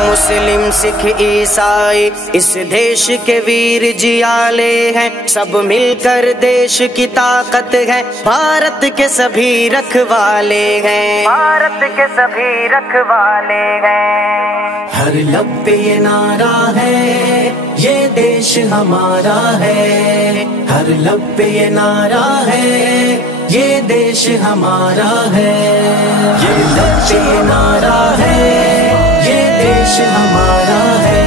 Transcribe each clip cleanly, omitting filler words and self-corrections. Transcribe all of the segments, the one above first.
مسلم سکھ عیسائی اس دیش کے ویر جیالے ہیں، سب مل کر دیش کی طاقت ہے، بھارت کے سبھی رکھوالے ہیں، بھارت کے سبھی رکھوالے ہیں۔ ہر لب پہ یہ نعرہ ہے یہ دیش ہمارا ہے، ہر لب پہ یہ نعرہ ہے یہ دیش ہمارا ہے، یہ لب پہ یہ نعرہ ہے یہ دیش ہمارا ہے،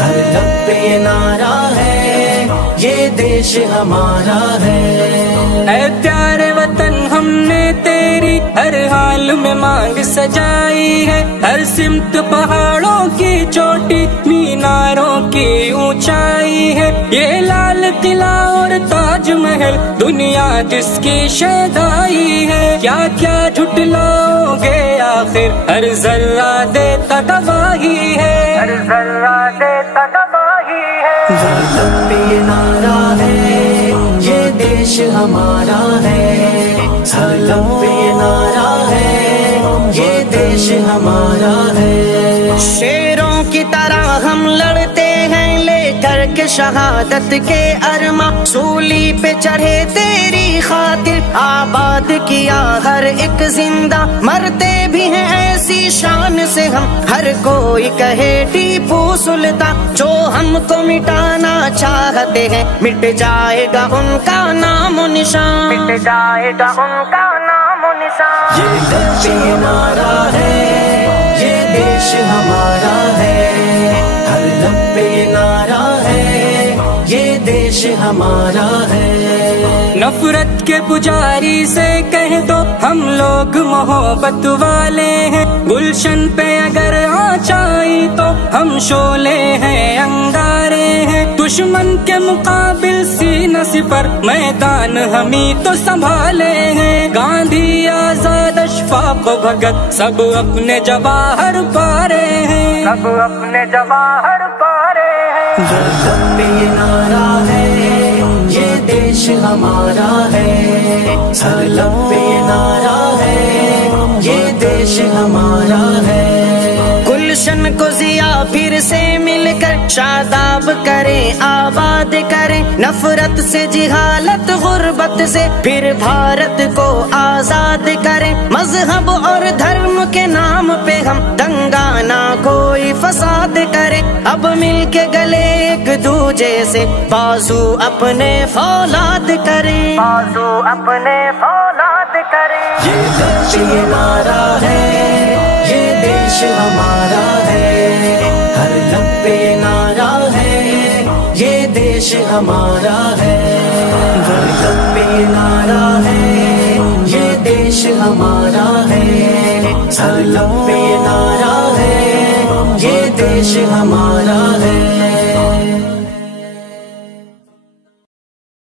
ہر لب پہ یہ نعرہ ہے یہ دیش ہمارا ہے۔ اے پیارے وطن ہم نے تیری ہر حال میں مانگ سجائی ہے، ہر سمت پہاڑوں کی چوٹی میناروں کی اونچائی ہے، یہ لال قلعہ اور تاج محل دنیا جس کی شیدائی ہے، کیا کیا جھٹلاؤ گے آخر ہر ذرہ دیتا گواہی ہے، ہر ذرہ دیتا گواہی ہے۔ ہر لب پہ یہ نعرہ ہے یہ دیش ہمارا ہے، ہر لب پہ یہ نعرہ ہے یہ دیش ہمارا ہے۔ شیروں کی طرح ہم لڑتے ہیں لے کر کے شہادت کے ارماں، سولی پہ چڑھے تیری خاطر آباد کیا ہر ایک زندہ، مرتے بھی ہیں ایسی شان سے ہم، ہر کوئی کہے ٹیپو سلطان، جو ہم کو مٹانا چاہتے ہیں مٹ جائے گا ان کا نام و نشان، مٹ جائے گا ان کا نام و نشان۔ یہ لب پہ یہ نعرہ ہے یہ دیش ہمارا ہے، ہر لب پہ یہ نعرہ ہے یہ دیش ہمارا ہے۔ نفرت کے پجاری سے کہہ دو ہم لوگ محبت والے ہیں، گلشن پہ اگر آنچ آئی تو ہم شعلے ہیں انگارے ہیں، دشمن کے مقابل سینہ سپر میدان ہمیں تو سنبھالے ہیں، گاندھی آزاد اشفاق و بھگت سب اپنے جواہر پارے ہیں، سب اپنے جواہر پارے ہیں۔ ہر لب پہ یہ نعرہ ہے یہ دیش ہمارا ہے، ہر لب پہ یہ نعرہ ہے یہ دیش ہمارا ہے۔ گلشن کو ضیا پھر سے مل کر شاداب کریں آباد کریں، نفرت سے جہالت غربت سے پھر بھارت کو آزاد کریں، مذہب اور دھرم کے نام پہ ہم دنگا نہ کوئی فساد کریں، اب مل کے گلے ایک دوجے سے بازو اپنے فولاد کریں، بازو اپنے فولاد کریں۔ یہ لب پہ یہ نعرہ ہے یہ دیش ہمارا ہے، ہر لب پہ یہ نعرہ ہے یہ دیش ہمارا ہے، ہر لب پہ یہ نعرہ ہے یہ دیش ہمارا ہے، ہر لب پہ یہ نعرہ ہے یہ دیش ہمارا ہے۔